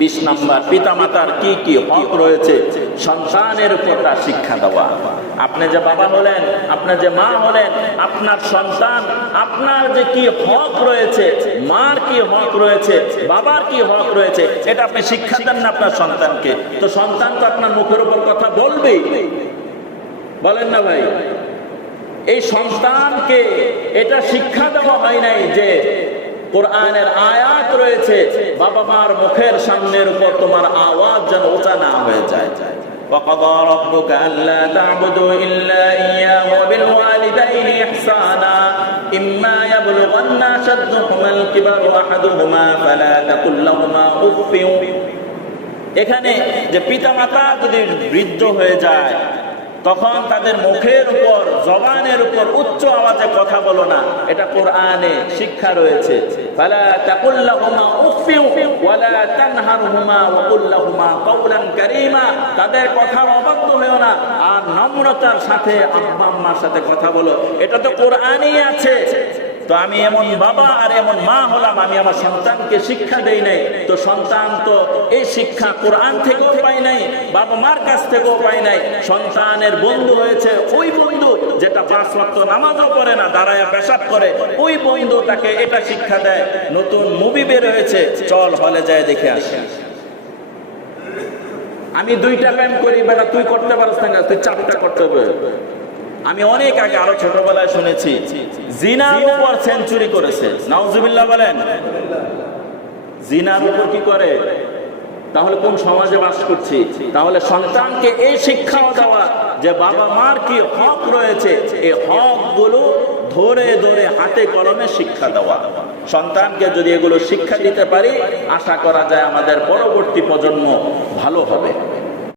বিশ নম্বর পিতা মাতার কি কি হক রয়েছে? সন্তানের উপর তার শিক্ষা দেওয়া। আপনি যে বাবা হলেন, আপনি যে মা হলেন, আপনার সন্তান, আপনার যে কি হক রয়েছে, মার কি হক রয়েছে, বাবার কি হক রয়েছে, এটা আপনি শিক্ষা দেন না আপনার সন্তানকে। তো সন্তান তো আপনার মুখের উপর কথা বলবেই। বলেন না ভাই? এই সন্তানকে এটা শিক্ষা দেওয়া হয় নাই যে কোরআনের আয়াত রয়েছে বাবা মার মুখের সামনের উপর তোমার আওয়াজ যেন ওচা না হয়ে যায় وقضى ربك ألا تعبدوا إلا إياه وبالوالدين إحسانا إما يبلغن أشدهما الكبر أحدهما فلا تقل لهما أف এখানে যে পিতা মাতা যদি বৃদ্ধ হয়ে যায় তখন তাদের মুখের উপর, জবানের উপর উচ্চ আওয়াজে কথা বলো না। এটা কোরআনে শিক্ষা রয়েছে। তাদের কথার অবাধ্য হয়েও না, আর নম্রতার সাথে আব্বা আম্মার সাথে কথা বলো। এটা তো কোরআনই আছে। তো আমি এমন বাবা আর এমন মা হলাম, আমি আমার সন্তানকে শিক্ষা দেই নাই। তো সন্তান তো এই শিক্ষা কোরআন থেকেও পাই নাই, বাবা মার কাছ থেকেও পাই নাই। সন্তানের বন্ধু হয়েছে ওই বন্ধু যেটা পাঁচ ওয়াক্ত নামাজও করে না, দাঁড়ায় পেশাব করে। ওই বন্ধু তাকে এটা শিক্ষা দেয়, নতুন মুভি বের হয়েছে, চল হলে যায় দেখে আসে। আমি দুইটা প্যান করি, বেটা, তুই করতে পারছ না, তুই চারটা করতে হবে। আমি অনেক আগে আরও ছোটবেলায় শুনেছি জিনার উপর সেঞ্চুরি করেছে। নাউজুবিল্লাহ বলেন জিনার উপর কি করে? তাহলে কোন সমাজে বাস করছি? তাহলে সন্তানকে এই শিক্ষাও দেওয়া যে বাবা মার কি হক রয়েছে এই হকগুলো ধরে ধরে হাতে কলমে শিক্ষা দেওয়া। সন্তানকে যদি এগুলো শিক্ষা দিতে পারি আশা করা যায় আমাদের পরবর্তী প্রজন্ম ভালো হবে।